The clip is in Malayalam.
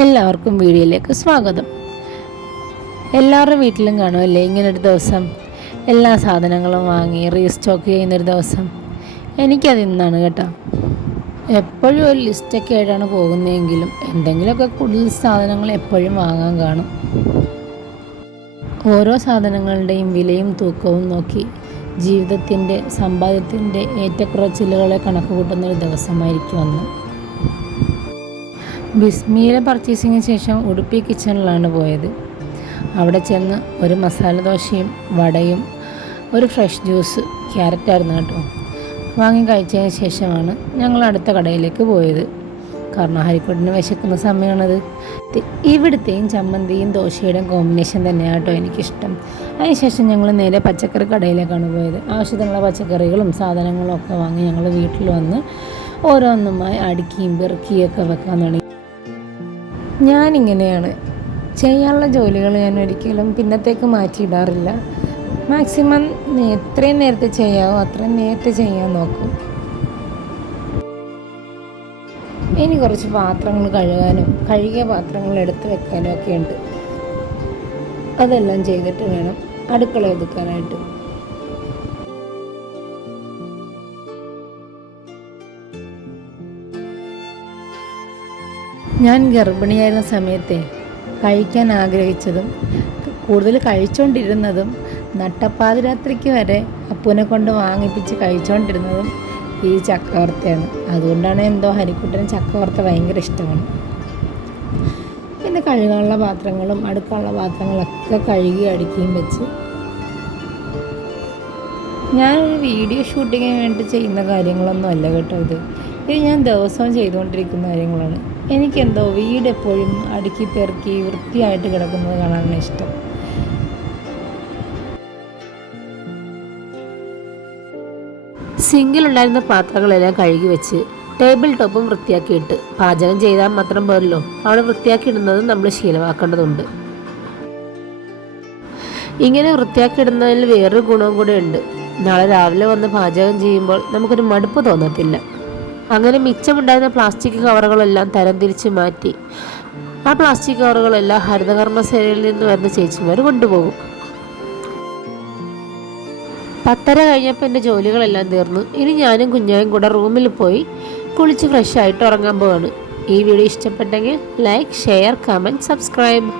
എല്ലാവർക്കും വീഡിയോയിലേക്ക് സ്വാഗതം. എല്ലാവരുടെ വീട്ടിലും കാണുമല്ലേ ഇങ്ങനൊരു ദിവസം, എല്ലാ സാധനങ്ങളും വാങ്ങി റീസ്റ്റോക്ക് ചെയ്യുന്നൊരു ദിവസം. എനിക്കത് ഇന്നാണ് കേട്ടോ. എപ്പോഴും ഒരു ലിസ്റ്റൊക്കെ ആയിട്ടാണ് പോകുന്നതെങ്കിലും എന്തെങ്കിലുമൊക്കെ കൂടുതൽ സാധനങ്ങൾ എപ്പോഴും വാങ്ങാൻ കാണും. ഓരോ സാധനങ്ങളുടെയും വിലയും തൂക്കവും നോക്കി ജീവിതത്തിൻ്റെ സമ്പാദ്യത്തിൻ്റെ ഏറ്റക്കുറച്ചിലുകളെ കണക്ക് കൂട്ടുന്നൊരു ദിവസമായിരിക്കും അന്ന്. ബിസ്മിയിലെ പർച്ചേസിങ്ങിന് ശേഷം ഉടുപ്പി കിച്ചണിലാണ് പോയത്. അവിടെ ചെന്ന് ഒരു മസാല ദോശയും വടയും ഒരു ഫ്രഷ് ജ്യൂസ്, ക്യാരറ്റായിരുന്നു കേട്ടോ, വാങ്ങി കഴിച്ചതിന് ശേഷമാണ് ഞങ്ങൾ അടുത്ത കടയിലേക്ക് പോയത്. കാരണം ഹരിക്കുട്ടിന് വിശക്കുന്ന സമയമാണത്. ഇവിടുത്തെയും ചമ്മന്തിയും ദോശയുടെയും കോമ്പിനേഷൻ തന്നെയാണ് കേട്ടോ എനിക്കിഷ്ടം. അതിനുശേഷം ഞങ്ങൾ നേരെ പച്ചക്കറി കടയിലേക്കാണ് പോയത്. ആവശ്യത്തിനുള്ള പച്ചക്കറികളും സാധനങ്ങളും ഒക്കെ വാങ്ങി ഞങ്ങൾ വീട്ടിൽ വന്ന് ഓരോന്നുമായി അടുക്കിയും പെറുക്കിയൊക്കെ വെക്കാൻ തുടങ്ങി. ഞാനിങ്ങനെയാണ് ചെയ്യാനുള്ള ജോലികൾ, ഞാൻ ഒരിക്കലും പിന്നത്തേക്ക് മാറ്റിയിടാറില്ല. മാക്സിമം എത്രയും നേരത്തെ ചെയ്യാവോ അത്രയും നേരത്തെ ചെയ്യാൻ നോക്കും. ഇനി കുറച്ച് പാത്രങ്ങൾ കഴുകാനും കഴുകിയ പാത്രങ്ങൾ എടുത്ത് വെക്കാനും ഒക്കെ ഉണ്ട്. അതെല്ലാം ചെയ്തിട്ട് വേണം അടുക്കള ഒതുക്കാനായിട്ട്. ഞാൻ ഗർഭിണിയായിരുന്ന സമയത്തെ കഴിക്കാൻ ആഗ്രഹിച്ചതും കൂടുതൽ കഴിച്ചുകൊണ്ടിരുന്നതും നട്ടപ്പാതിരാത്രിക്ക് വരെ അപ്പൂനെ കൊണ്ട് വാങ്ങിപ്പിച്ച് കഴിച്ചുകൊണ്ടിരുന്നതും ഈ ചക്കവറുത്തയാണ്. അതുകൊണ്ടാണ് എന്തോ ഹരിക്കുട്ടന് ചക്കവറുത്ത ഭയങ്കര ഇഷ്ടമാണ്. പിന്നെ കഴുകാനുള്ള പാത്രങ്ങളും അടുക്കാനുള്ള പാത്രങ്ങളൊക്കെ കഴുകി അടുക്കിയും വെച്ച് ഞാനൊരു വീഡിയോ ഷൂട്ടിങ്ങിന് വേണ്ടി ചെയ്യുന്ന കാര്യങ്ങളൊന്നും അല്ല കേട്ടോ. ഇത് ഞാൻ ദിവസവും ചെയ്തുകൊണ്ടിരിക്കുന്ന കാര്യങ്ങളാണ്. എനിക്കെന്തോ വീട് എപ്പോഴും അടുക്കി പെറുക്കി വൃത്തിയായിട്ട് കിടക്കുന്നത് കാണാനാണ് ഇഷ്ടം. സിങ്കിലുണ്ടായിരുന്ന പാത്രങ്ങളെല്ലാം കഴുകി വെച്ച് ടേബിൾ ടോപ്പും വൃത്തിയാക്കിയിട്ട്, പാചകം ചെയ്താൽ മാത്രം പോരല്ലോ, അവിടെ വൃത്തിയാക്കിയിടുന്നത് നമ്മൾ ശീലമാക്കേണ്ടതുണ്ട്. ഇങ്ങനെ വൃത്തിയാക്കിയിടുന്നതിൽ വേറൊരു ഗുണവും കൂടെ ഉണ്ട്. നാളെ രാവിലെ വന്ന് പാചകം ചെയ്യുമ്പോൾ നമുക്കൊരു മടുപ്പ് തോന്നത്തില്ല. അങ്ങനെ മിച്ചമുണ്ടായിരുന്ന പ്ലാസ്റ്റിക് കവറുകളെല്ലാം തരംതിരിച്ച് മാറ്റി ആ പ്ലാസ്റ്റിക് കവറുകളെല്ലാം ഹരിതകർമ്മസേനയിൽ നിന്ന് വരുന്ന ചേച്ചിമാർ കൊണ്ടുപോകും. 10:30 കഴിഞ്ഞപ്പോൾ എൻ്റെ ജോലികളെല്ലാം തീർന്നു. ഇനി ഞാനും കുഞ്ഞായും കൂടെ റൂമിൽ പോയി കുളിച്ച് ഫ്രഷ് ആയിട്ട് ഉറങ്ങാൻ പോവാണ്. ഈ വീഡിയോ ഇഷ്ടപ്പെട്ടെങ്കിൽ ലൈക്ക്, ഷെയർ, കമൻറ്റ്, സബ്സ്ക്രൈബ്.